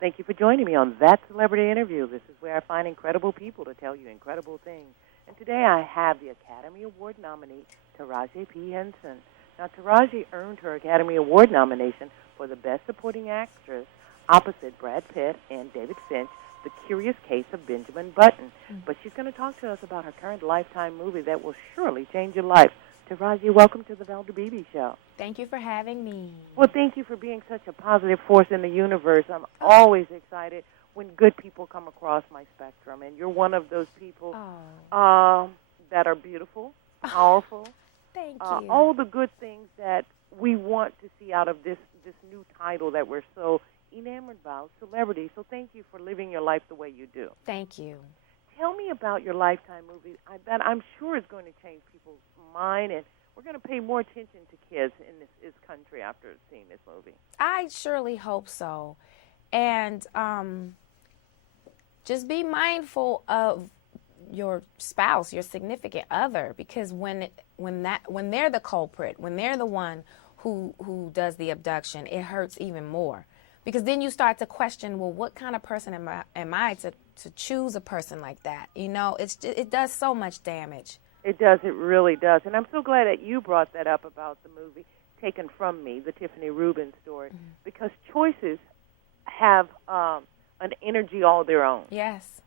Thank you for joining me on That Celebrity Interview. This is where I find incredible people to tell you incredible things. And today I have the Academy Award nominee, Taraji P. Hensen. Now, Taraji earned her Academy Award nomination for the Best Supporting Actress opposite Brad Pitt and David Finch, The Curious Case of Benjamin Button. But she's going to talk to us about her current Lifetime movie that will surely change your life. Taraji, welcome to the Valder Beebe Show. Thank you for having me. Well, thank you for being such a positive force in the universe. I'm always excited when good people come across my spectrum, and you're one of those people that are beautiful, powerful. Thank you. All the good things that we want to see out of this new title that we're so enamored about, celebrity. So thank you for living your life the way you do. Thank you. Tell me about your Lifetime movie that I'm sure is going to change people's mind, and we're going to pay more attention to kids in this country after seeing this movie. I surely hope so. And just be mindful of your spouse, your significant other, because when they're the culprit, when they're the one who does the abduction, it hurts even more. Because then you start to question, well, what kind of person am I to choose a person like that? You know, it does so much damage. It does. It really does. And I'm so glad that you brought that up about the movie Taken From Me, the Tiffany Rubin story, because choices have an energy all their own. Yes.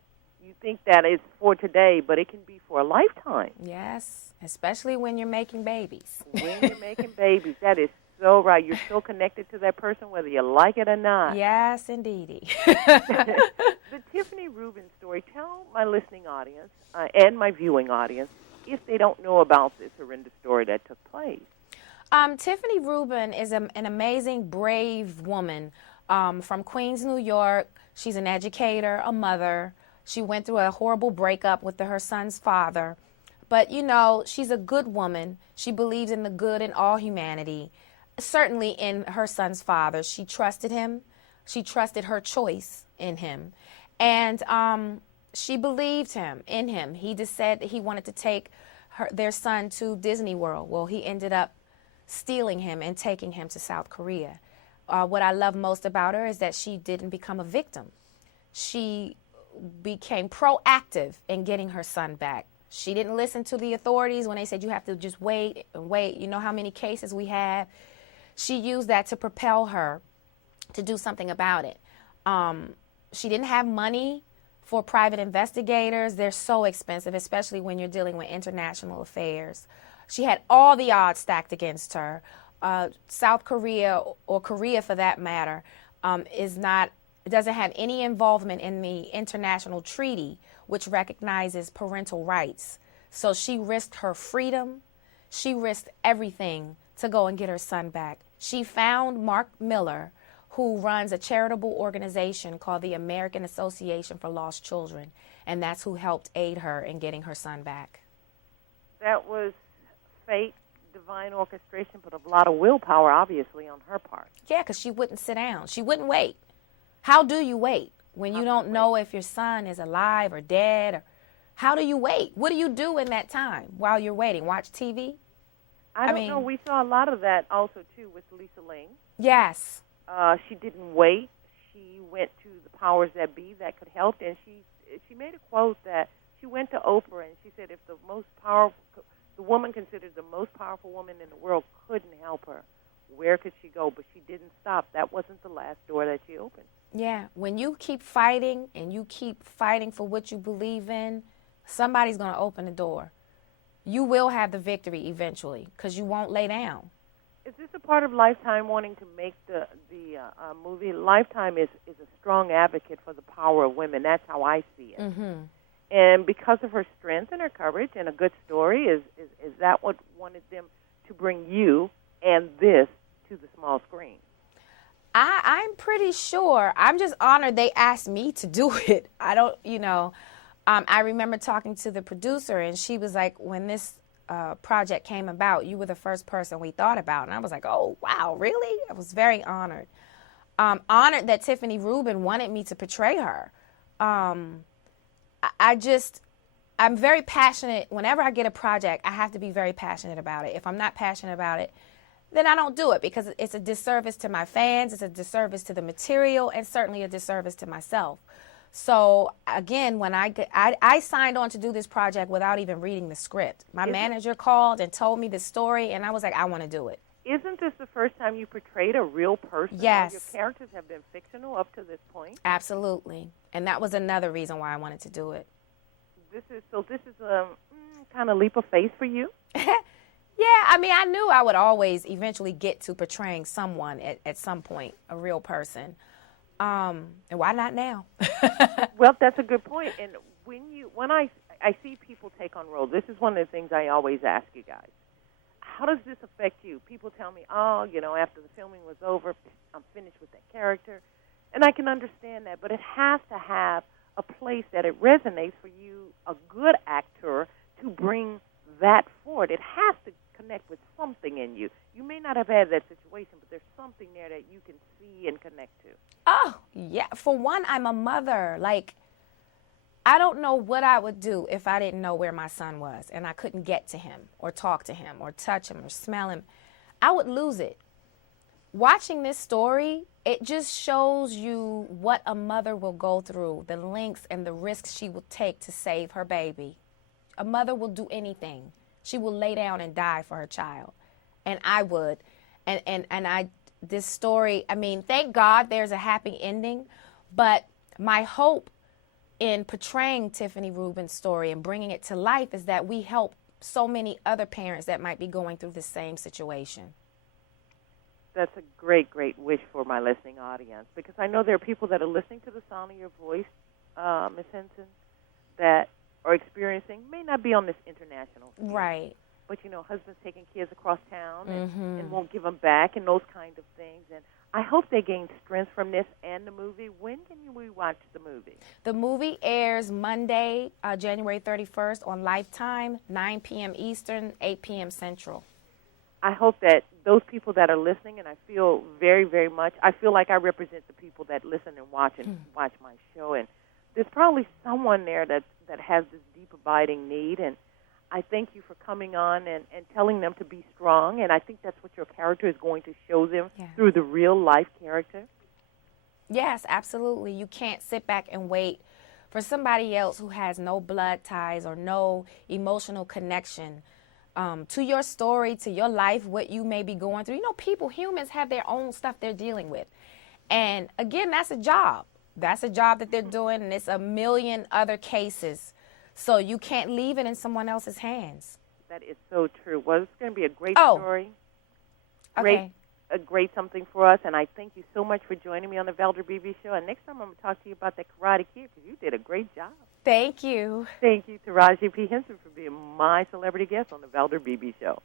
You think that it's for today, but it can be for a lifetime. Yes, especially when you're making babies. When you're making babies, that is so right. You're so connected to that person, whether you like it or not. Yes, indeedy. The Tiffany Rubin story, tell my listening audience and my viewing audience, if they don't know about this horrendous story that took place. Tiffany Rubin is an amazing, brave woman from Queens, New York. She's an educator, a mother. She went through a horrible breakup with her son's father. But, you know, she's a good woman. She believes in the good in all humanity. Certainly in her son's father. She trusted him. She trusted her choice in him. And she believed in him. He just said that he wanted to take their son to Disney World. Well, he ended up stealing him and taking him to South Korea. What I love most about her is that she didn't become a victim. She became proactive in getting her son back. She didn't listen to the authorities when they said you have to just wait and wait. You know how many cases we have? She used that to propel her to do something about it. She didn't have money for private investigators. They're so expensive, especially when you're dealing with international affairs. She had all the odds stacked against her. South Korea, or Korea for that matter, doesn't have any involvement in the international treaty which recognizes parental rights. So she risked her freedom. She risked everything to go and get her son back. She found Mark Miller, who runs a charitable organization called the American Association for Lost Children, and that's who helped aid her in getting her son back. That was fate, divine orchestration, but a lot of willpower, obviously, on her part. Yeah, because she wouldn't sit down. She wouldn't wait. How do you wait when you don't know if your son is alive or dead? Or how do you wait? What do you do in that time while you're waiting? Watch TV? I don't know. We saw a lot of that also, too, with Lisa Ling. Yes. She didn't wait. She went to the powers that be that could help, and she made a quote that she went to Oprah and she said if the woman considered the most powerful woman in the world couldn't help her, where could she go? But she didn't stop. That wasn't the last door that she opened. Yeah, when you keep fighting and you keep fighting for what you believe in, somebody's going to open the door. You will have the victory eventually because you won't lay down. Is this a part of Lifetime wanting to make the movie? Lifetime is a strong advocate for the power of women. That's how I see it. Mm-hmm. And because of her strength and her courage and a good story, is that what wanted them to bring you and this to the small screen? I'm pretty sure. I'm just honored they asked me to do it. I don't, I remember talking to the producer, and she was like, when this project came about, you were the first person we thought about. And I was like, oh, wow, really? I was very honored. Honored that Tiffany Rubin wanted me to portray her. I'm very passionate. Whenever I get a project, I have to be very passionate about it. If I'm not passionate about it, then I don't do it because it's a disservice to my fans, it's a disservice to the material, and certainly a disservice to myself. So again, when I signed on to do this project without even reading the script. My manager called and told me the story, and I was like, I want to do it. Isn't this the first time you portrayed a real person? Yes. All your characters have been fictional up to this point. Absolutely. And that was another reason why I wanted to do it. This is a kind of leap of faith for you? Yeah, I mean, I knew I would always eventually get to portraying someone at some point, a real person. And why not now? Well, that's a good point. And when I see people take on roles, this is one of the things I always ask you guys. How does this affect you? People tell me, oh, after the filming was over, I'm finished with that character. And I can understand that, but it has to have a place that it resonates for you, a good actor, to bring that forward. It has to connect with something in you. You may not have had that situation, but there's something there that you can see and connect to. Oh, yeah. For one, I'm a mother. Like, I don't know what I would do if I didn't know where my son was and I couldn't get to him or talk to him or touch him or smell him. I would lose it. Watching this story, it just shows you what a mother will go through, the lengths and the risks she will take to save her baby. A mother will do anything. She will lay down and die for her child. And I would. This story, I mean, thank God there's a happy ending, but my hope in portraying Tiffany Rubin's story and bringing it to life is that we help so many other parents that might be going through the same situation. That's a great, great wish for my listening audience, because I know there are people that are listening to the sound of your voice, Ms. Hensen, that are experiencing, may not be on this international scale, right, but, husbands taking kids across town and won't give them back and those kind of things. And I hope they gain strength from this and the movie. When can we watch the movie? The movie airs Monday, January 31st on Lifetime, 9 p.m. Eastern, 8 p.m. Central. I hope that those people that are listening, and I feel very, very much, I feel like I represent the people that listen and watch my show. And there's probably someone there that has this deep, abiding need. And I thank you for coming on and telling them to be strong. And I think that's what your character is going to show them through the real-life character. Yes, absolutely. You can't sit back and wait for somebody else who has no blood ties or no emotional connection to your story, to your life, what you may be going through. Humans have their own stuff they're dealing with. And again, that's a job. That's a job that they're doing, and it's a million other cases. So you can't leave it in someone else's hands. That is so true. Well, it's going to be a great story. Okay. A great something for us, and I thank you so much for joining me on the Valder Beebe Show. And next time I'm going to talk to you about that Karate Kid, because you did a great job. Thank you. Thank you, Taraji P. Hensen, for being my celebrity guest on the Valder Beebe Show.